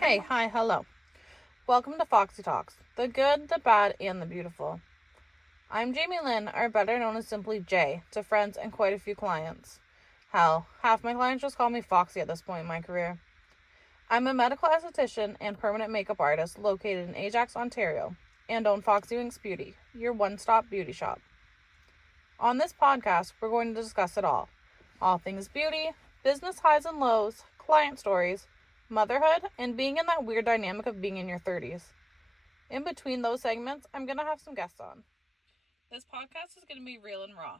Hey, hi, hello. Welcome to Foxy Talks, the good, the bad, and the beautiful. I'm Jamie Lynn, or better known as simply Jay, to friends and quite a few clients. Hell, half my clients just call me Foxy at this point in my career. I'm a medical esthetician and permanent makeup artist located in Ajax, Ontario, and own Foxy Winks Beauty, your one-stop beauty shop. On this podcast, we're going to discuss it all things beauty, business highs and lows, client stories, motherhood, and being in that weird dynamic of being in your 30s. In between those segments, I'm going to have some guests on. This podcast is going to be real and raw,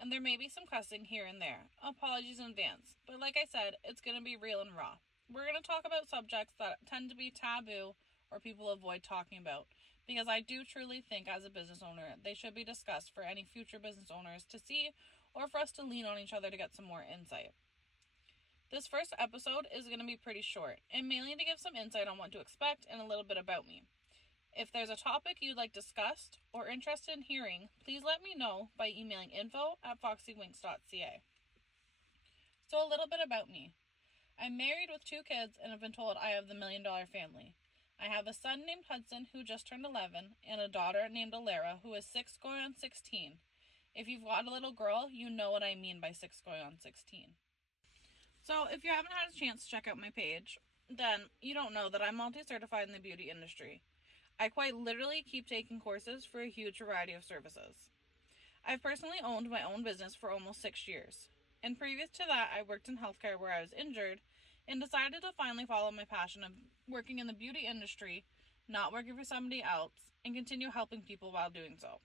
and there may be some cussing here and there. Apologies in advance, but like I said, it's going to be real and raw. We're going to talk about subjects that tend to be taboo or people avoid talking about, because I do truly think as a business owner, they should be discussed for any future business owners to see or for us to lean on each other to get some more insight. This first episode is going to be pretty short, and mainly to give some insight on what to expect and a little bit about me. If there's a topic you'd like discussed or interested in hearing, please let me know by emailing info@foxywinks.ca. So a little bit about me. I'm married with 2 kids and have been told I have the $1 million family. I have a son named Hudson who just turned 11 and a daughter named Alara who is 6 going on 16. If you've got a little girl, you know what I mean by 6 going on 16. So if you haven't had a chance to check out my page, then you don't know that I'm multi-certified in the beauty industry. I quite literally keep taking courses for a huge variety of services. I've personally owned my own business for almost 6 years. And previous to that, I worked in healthcare where I was injured and decided to finally follow my passion of working in the beauty industry, not working for somebody else, and continue helping people while doing so.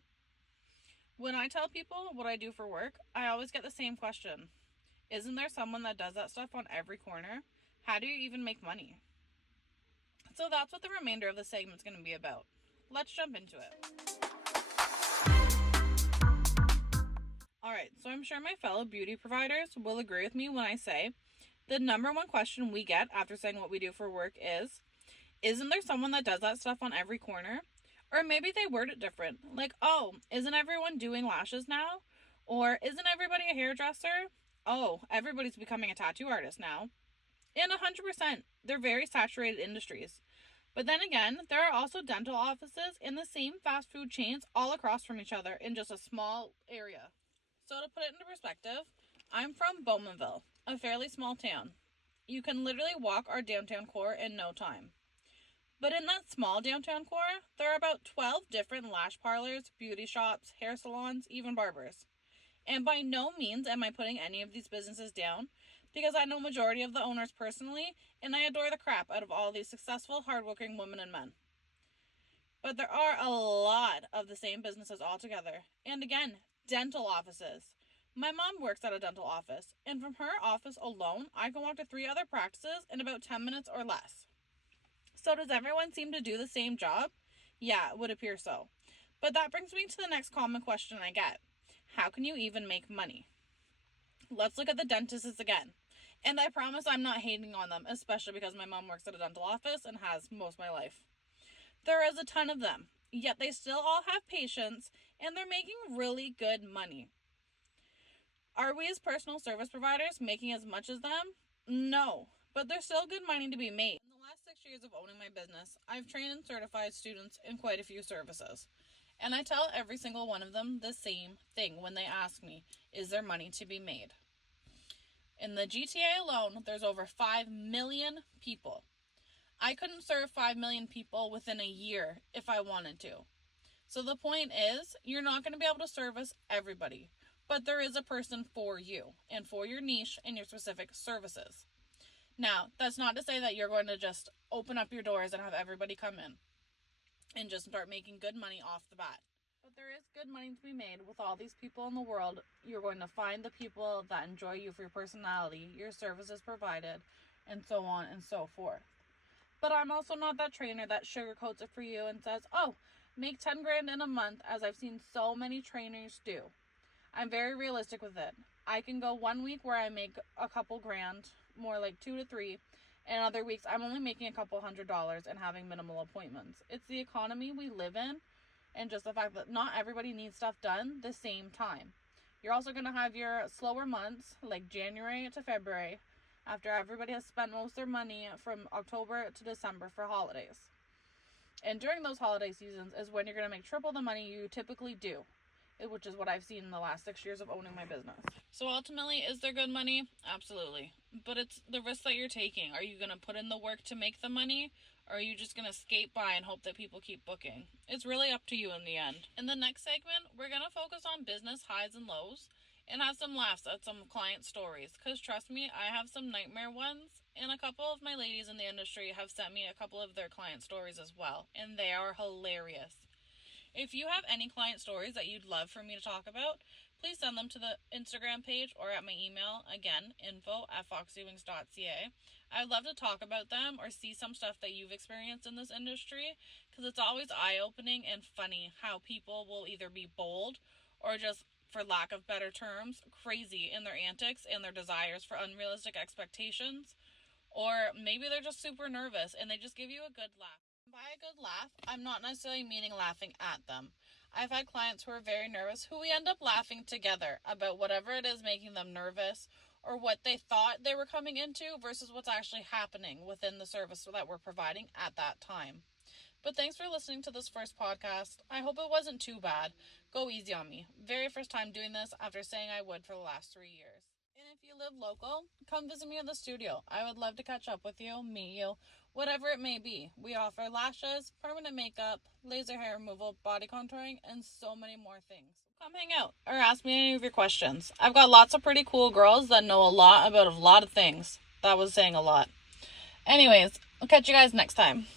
When I tell people what I do for work, I always get the same question. Isn't there someone that does that stuff on every corner? How do you even make money? So that's what the remainder of the segment's going to be about. Let's jump into it. Alright, so I'm sure my fellow beauty providers will agree with me when I say the number one question we get after saying what we do for work is, isn't there someone that does that stuff on every corner? Or maybe they word it different, like, oh, isn't everyone doing lashes now? Or isn't everybody a hairdresser? Oh, everybody's becoming a tattoo artist now. And 100%, they're very saturated industries. But then again, there are also dental offices in the same fast food chains all across from each other in just a small area. So to put it into perspective, I'm from Bowmanville, a fairly small town. You can literally walk our downtown core in no time. But in that small downtown core, there are about 12 different lash parlors, beauty shops, hair salons, even barbers. And by no means am I putting any of these businesses down, because I know majority of the owners personally, and I adore the crap out of all these successful, hardworking women and men. But there are a lot of the same businesses altogether. And again, dental offices. My mom works at a dental office, and from her office alone, I can walk to 3 other practices in about 10 minutes or less. So does everyone seem to do the same job? Yeah, it would appear so. But that brings me to the next common question I get. How can you even make money? Let's look at the dentists again. And I promise I'm not hating on them, especially because my mom works at a dental office and has most of my life. There is a ton of them, yet they still all have patients and they're making really good money. Are we as personal service providers making as much as them? No, but there's still good money to be made. In the last 6 years of owning my business, I've trained and certified students in quite a few services. And I tell every single one of them the same thing when they ask me, is there money to be made? In the GTA alone, there's over 5 million people. I couldn't serve 5 million people within a year if I wanted to. So the point is, you're not going to be able to service everybody, but there is a person for you and for your niche and your specific services. Now, that's not to say that you're going to just open up your doors and have everybody come in and just start making good money off the bat. But there is good money to be made with all these people in the world. You're going to find the people that enjoy you for your personality, your services provided, and so on and so forth. But I'm also not that trainer that sugarcoats it for you and says, oh, make 10 grand in a month, as I've seen so many trainers do. I'm very realistic with it. I can go 1 week where I make a couple grand, more like 2 to 3, and other weeks I'm only making a couple $100s and having minimal appointments. It's the economy we live in, and just the fact that not everybody needs stuff done the same time. You're also going to have your slower months, like January to February, after everybody has spent most of their money from October to December for holidays. And during those holiday seasons is when you're going to make triple the money you typically do, which is what I've seen in the last 6 years of owning my business. So ultimately, is there good money? Absolutely. But it's the risk that you're taking. Are you going to put in the work to make the money? Or are you just going to skate by and hope that people keep booking? It's really up to you in the end. In the next segment, we're going to focus on business highs and lows and have some laughs at some client stories. Because trust me, I have some nightmare ones. And a couple of my ladies in the industry have sent me a couple of their client stories as well. And they are hilarious. If you have any client stories that you'd love for me to talk about, please send them to the Instagram page or at my email, again, info@foxywings.ca. I'd love to talk about them or see some stuff that you've experienced in this industry, because it's always eye-opening and funny how people will either be bold or just, for lack of better terms, crazy in their antics and their desires for unrealistic expectations. Or maybe they're just super nervous and they just give you a good laugh. By a good laugh, I'm not necessarily meaning laughing at them. I've had clients who are very nervous who we end up laughing together about whatever it is making them nervous or what they thought they were coming into versus what's actually happening within the service that we're providing at that time. But thanks for listening to this first podcast. I hope it wasn't too bad. Go easy on me. Very first time doing this after saying I would for the last 3 years. And if you live local, come visit me at the studio. I would love to catch up with you, meet you, whatever it may be. We offer lashes, permanent makeup, laser hair removal, body contouring, and so many more things. Come hang out or ask me any of your questions. I've got lots of pretty cool girls that know a lot about a lot of things. That was saying a lot. Anyways, I'll catch you guys next time.